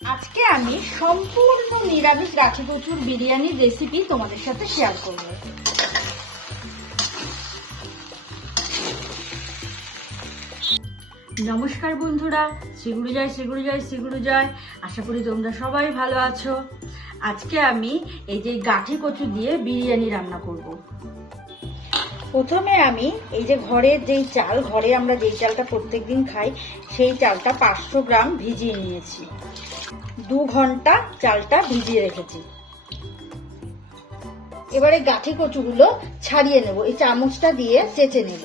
আজকে আমি সম্পূর্ণ নিরামিষ গাঠি কচুর বিরিয়ানির রেসিপি তোমাদের সাথে শেয়ার করব। নমস্কার বন্ধুরা, শ্রীগুরু জয় শ্রীগুরু জয় শ্রীগুরু জয়। আশা করি তোমরা সবাই ভালো আছো। আজকে আমি এই যে গাঠি কচু দিয়ে বিরিয়ানি রান্না করব। প্রথমে আমি এই যে ঘরের যেই চাল, ঘরে আমরা যেই চালটা প্রত্যেকদিন খাই, সেই চালটা পাঁচশো গ্রাম ভিজিয়ে নিয়েছি। দু ঘণ্টা চালটা ভিজিয়ে রেখেছি। এবারে গাঠি কচুগুলো ছাড়িয়ে নেব, এই চামচটা দিয়ে চেঁচে নেব।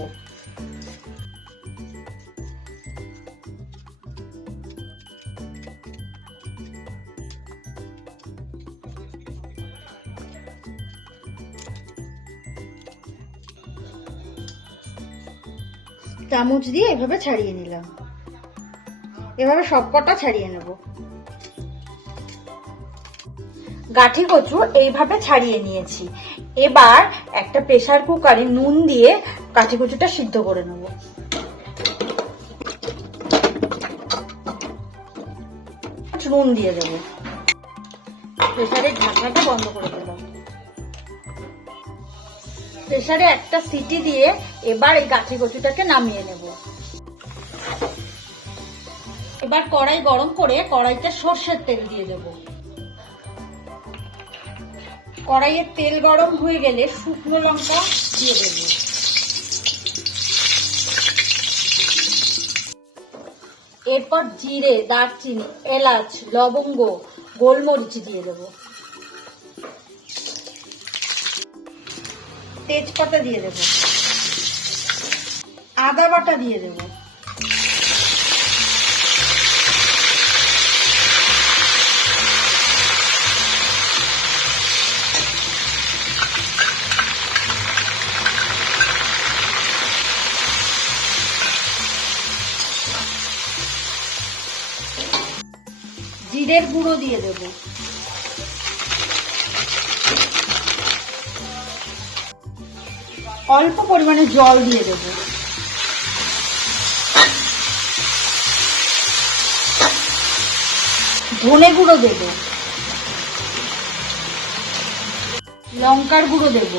চামচ দিয়ে এভাবে ছাড়িয়ে নিলাম। এভাবে সবকটা ছাড়িয়ে নেব। গাঠি কচু এইভাবে ছাড়িয়ে নিয়েছি। এবার একটা প্রেসার কুকারে নুন দিয়ে কাঠি কচুটা সিদ্ধ করে নেব। নুন দিয়ে দেবো। প্রেসারের ঢাকনাটা বন্ধ করে দিলাম। প্রেসারে একটা সিটি দিয়ে এবার এই গাঠি কচুটাকে নামিয়ে নেব। এবার কড়াই গরম করে কড়াইতে সর্ষের তেল দিয়ে দেব। কড়াইয়ের তেল গরম হয়ে গেলে শুকনো লঙ্কা দিয়ে দেব। এরপর জিরে, দারচিনি, এলাচ, লবঙ্গ, গোলমরিচ দিয়ে দেব। তেজপাতা দিয়ে দেব। আদা বাটা দিয়ে দেব। জিরের গুঁড়ো দিয়ে দেব। অল্প পরিমাণে জল দিয়ে দেব। ধনে গুঁড়ো দেব। লঙ্কার গুঁড়ো দেব।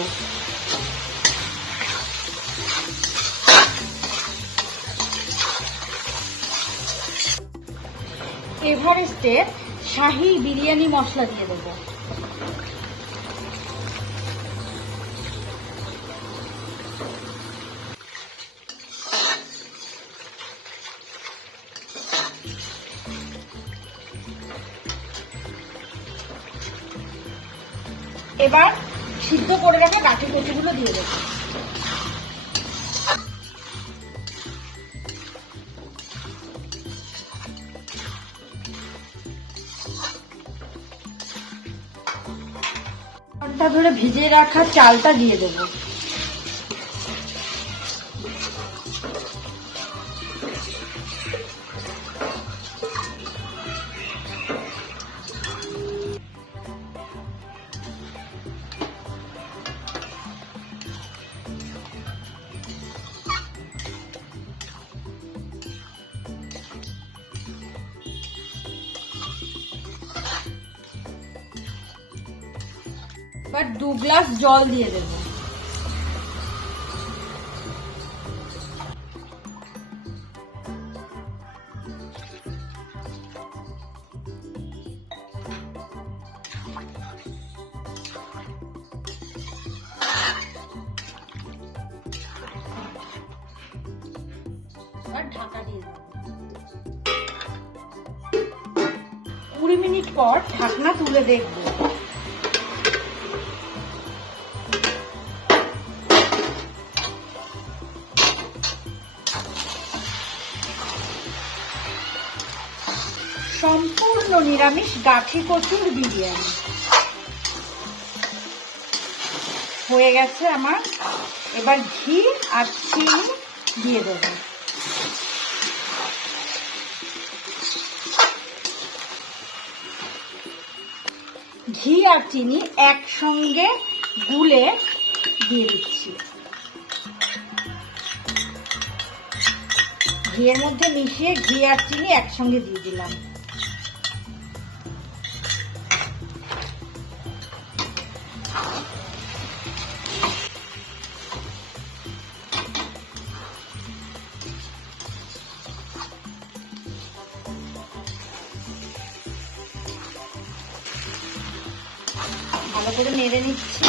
এভারেস্টের শাহি বিরিয়ানি মশলা দিয়ে দেবো। এবার সিদ্ধ করে রাখা গাঠি কচুগুলো দিয়ে দেবো। ঘণ্টা ধরে ভিজিয়ে রাখা চালটা দিয়ে দেবো। এবার দু গ্লাস জল দিয়ে দেব। কুড়ি মিনিট পর ঢাকনা তুলে দেখব। সম্পূর্ণ নিরামিষ গাঠি কচুর বিরিয়ানি। হয়ে গেছে আমার। এবার ঘি আর চিনি দিয়ে দেবো। ঘি আর চিনি একসঙ্গে গুলে দিয়ে দিচ্ছি। ঘিয়ের মধ্যে মিশিয়ে ঘি আর চিনি একসঙ্গে দিয়ে দিলাম। ভালো করে নেড়ে নিচ্ছি।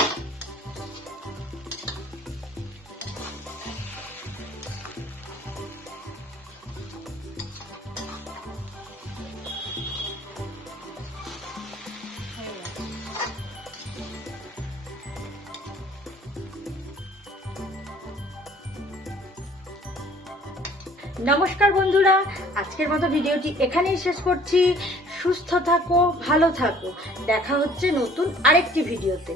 নমস্কার বন্ধুরা, আজকের মতো ভিডিওটি এখানেই শেষ করছি। সুস্থ থাকো, ভালো থাকো। দেখা হচ্ছে নতুন আরেকটি ভিডিওতে।